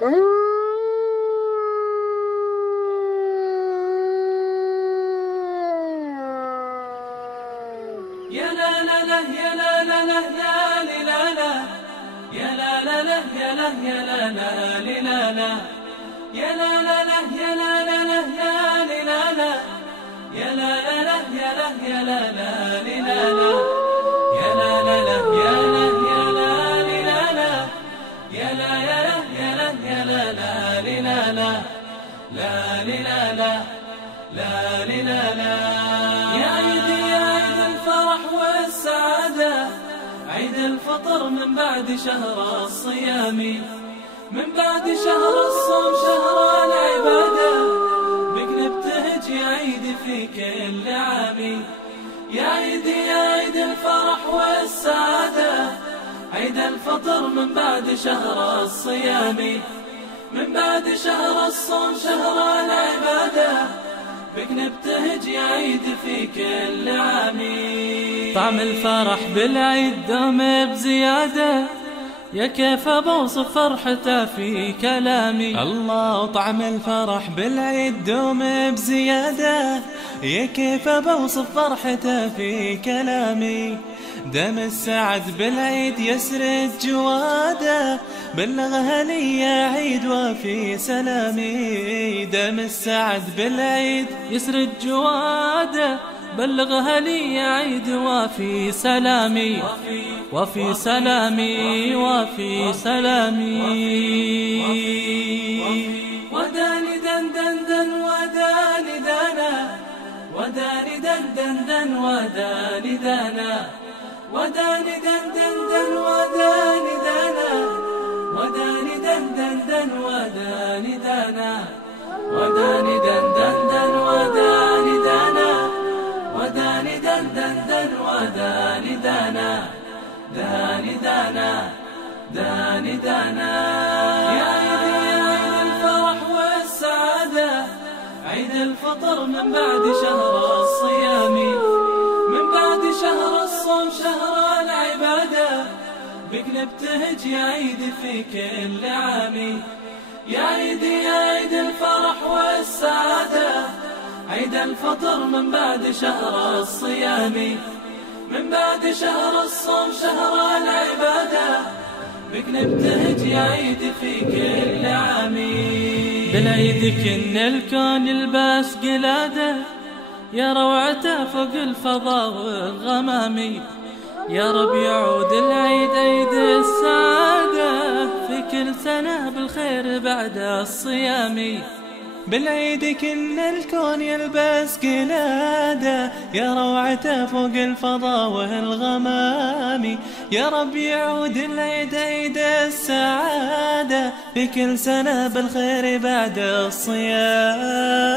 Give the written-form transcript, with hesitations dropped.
يا لا لا لا يا لا لا لا يا لا لا يا لا لا لا يا لا يا لا لا لا يا لا لا لا يا لا لا لا يا لا لا يا لا يا لا يا لا لا لا يا لا يا لا يا لا يا لا يا لا لا يا عيدي يا عيد الفرح والسعادة، عيد الفطر من بعد شهر الصيام، من بعد شهر الصوم شهر العبادة، بك نبتهج يا عيدي في كل عام. يا عيدي يا عيد الفرح والسعادة، عيد الفطر من بعد شهر الصيام، من بعد شهر الصوم شهر العبادة، بك نبتهج يا عيد في كل عام. طعم الفرح بالعيد دوم بزيادة، يا كيف بوصف فرحته في كلامي. الله طعم الفرح بالعيد دوم بزيادة، يا كيف بوصف فرحته في كلامي. دم السعد بالعيد يسرد جواده، بلغها لي يا عيد وفي سلامي. دم السعد بالعيد يسرد جواده، بلغها لي يا عيد وفي سلامي، وفي سلامي، وفي سلامي. وداني دن دن دن وداني دانا، وداني دن دن دن وداني دانا، وداني دن دن دن وداني دانا، وداني دن دن دن وداني دانا، وداني دن دن دن وداني دانا، وداني دن دن دن وداني دانا، داني دانا، داني دانا. يا عيدي يا عيد الفرح والسعادة، عيد الفطر من بعد شهر الصيام، من بعد شهر الصوم شهر العبادة، بك نبتهج يا عيد في كل عام. يا عيدي يا عيد الفرح والسعادة، عيد الفطر من بعد شهر الصيام، من بعد شهر الصوم شهر العبادة، بك نبتهج يا عيد في كل عام. بالعيد كن الكون يلبس قلادة، يا روعته فوق الفضاء والغمام. يا رب يعود العيد عيد السعادة، في كل سنة بالخير بعد الصيام. بالعيد كن الكون يلبس قلادة، يا روعته فوق الفضاء والغمام. يا رب يعود العيد عيد السعادة، في كل سنة بالخير بعد الصيام.